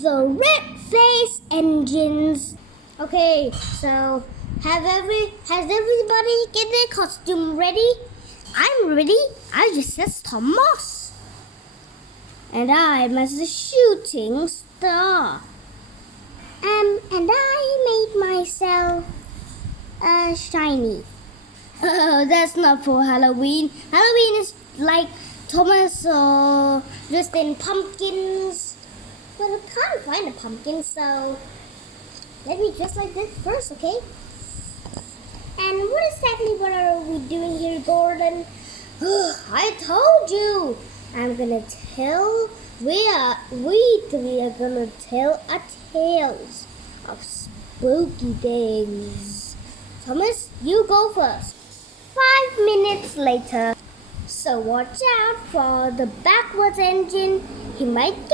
The red face engines. Okay, so has everybody get their costume ready? I'm ready. I just says Thomas. And I'm as a shooting star. And I made myself shiny. That's not for Halloween. Halloween is like Thomas dressed in pumpkins. But I can't find a pumpkin, so let me dress like this first, okay? And what are we doing here, Gordon? I told you! We three are gonna tell a tales of spooky things. Thomas, you go first. 5 minutes later. So watch out for the backwards engine. He might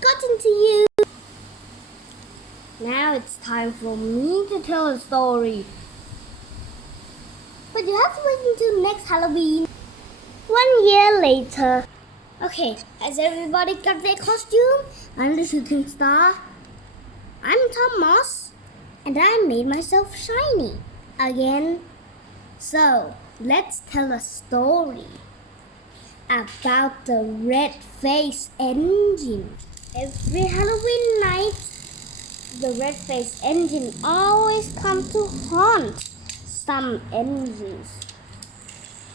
got into you. Now it's time for me to tell a story. But you have to wait until next Halloween. 1 year later. Okay, has everybody got their costume? I'm the shooting star. I'm Thomas. And I made myself shiny. Again. So, let's tell a story about the red face engine. Every Halloween night, the red face engine always comes to haunt some engines.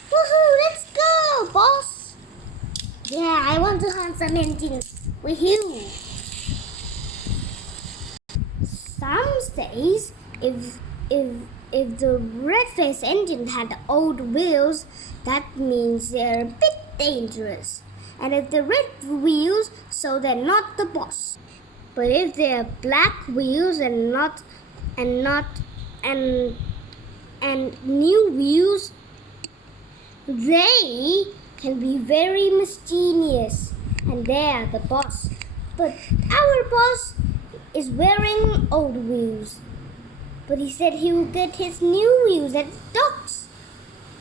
Woohoo, let's go, boss! Yeah, I want to hunt some engines with you. Some days, if the red face engine had old wheels, that means they're a bit dangerous. And if they're red wheels, so they're not the boss. But if they're black wheels and new wheels, they can be very mischievous, and they're the boss. But our boss is wearing old wheels. But he said he will get his new wheels at docks.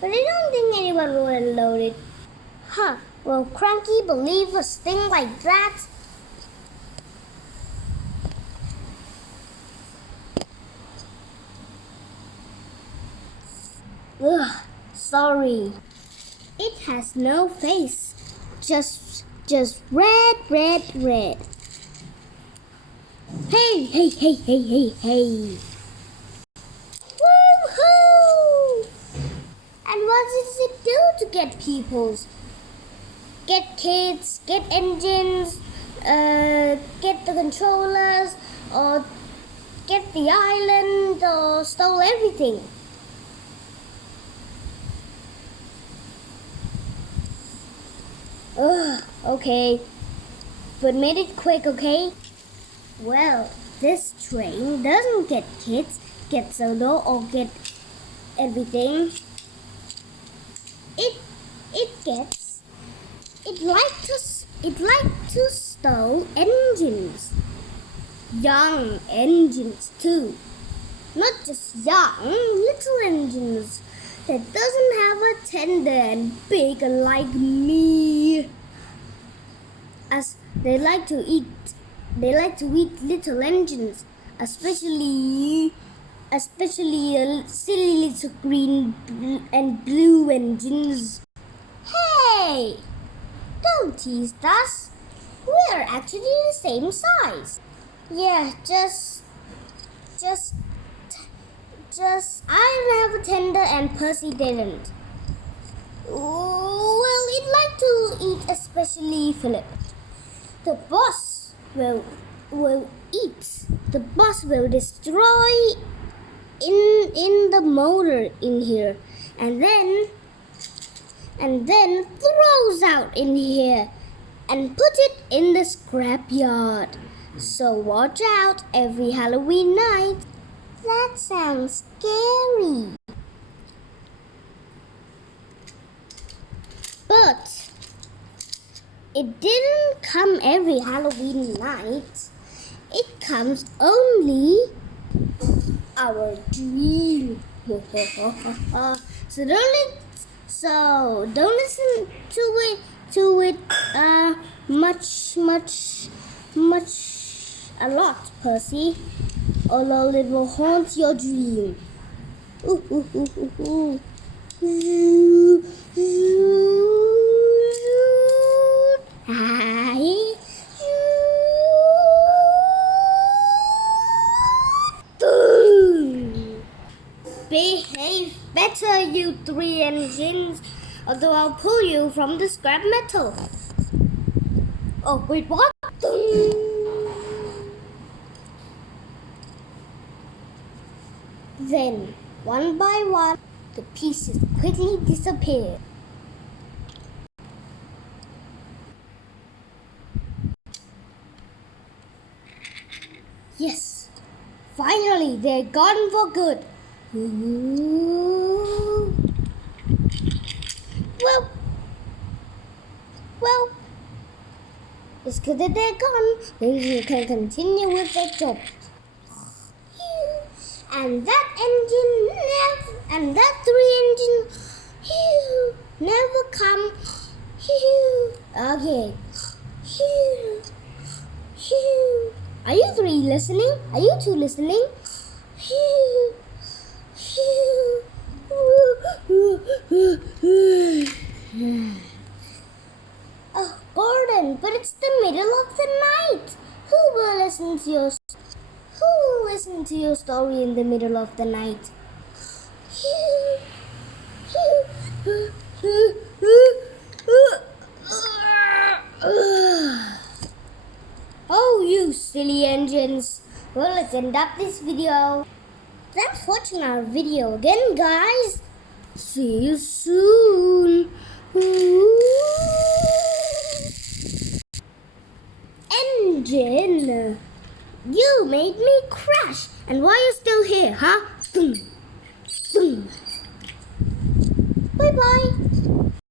But I don't think anyone will unload it. Huh, will Cranky believe a thing like that? Ugh, sorry. It has no face. Just red. Hey. Woohoo! And what does it do to get peoples? Get kids, get engines, get the controllers, or get the island, or stole everything. Ugh, okay. But make it quick, okay? Well, this train doesn't get kids, get solo, or get everything. It like to stole engines. Young engines too. Not just young, little engines that doesn't have a tender and big like me. As they like to eat little engines, especially silly little green and blue engines. Hey, don't tease us. We're actually the same size. Yeah, just I don't have a tender and Percy didn't. Well, it like to eat, especially Philip. The boss will eat. The boss will destroy in the motor in here, and then throws out in here and put it in the scrapyard. So watch out every Halloween night. That sounds scary. But it didn't come every Halloween night. It comes only our dream. So don't listen to it much a lot, Percy. Although it will haunt your dream. Ooh, ooh, ooh, ooh, ooh. Behave better, you three engines, although I'll pull you from the scrap metal. Oh, wait, what? Then, one by one, the pieces quickly disappeared. Yes, finally, they're gone for good. Ooh. Well, it's good that they're gone. Then you can continue with the job. And that three engine, never come. Okay. Are you three listening? Are you two listening? Oh, Gordon, but it's the middle of the night. Who will listen to your story in the middle of the night? Oh, you silly engines. Well, let's end up this video. Thanks for watching our video again, guys. See you soon. Engine, you made me crash. And why are you still here, huh?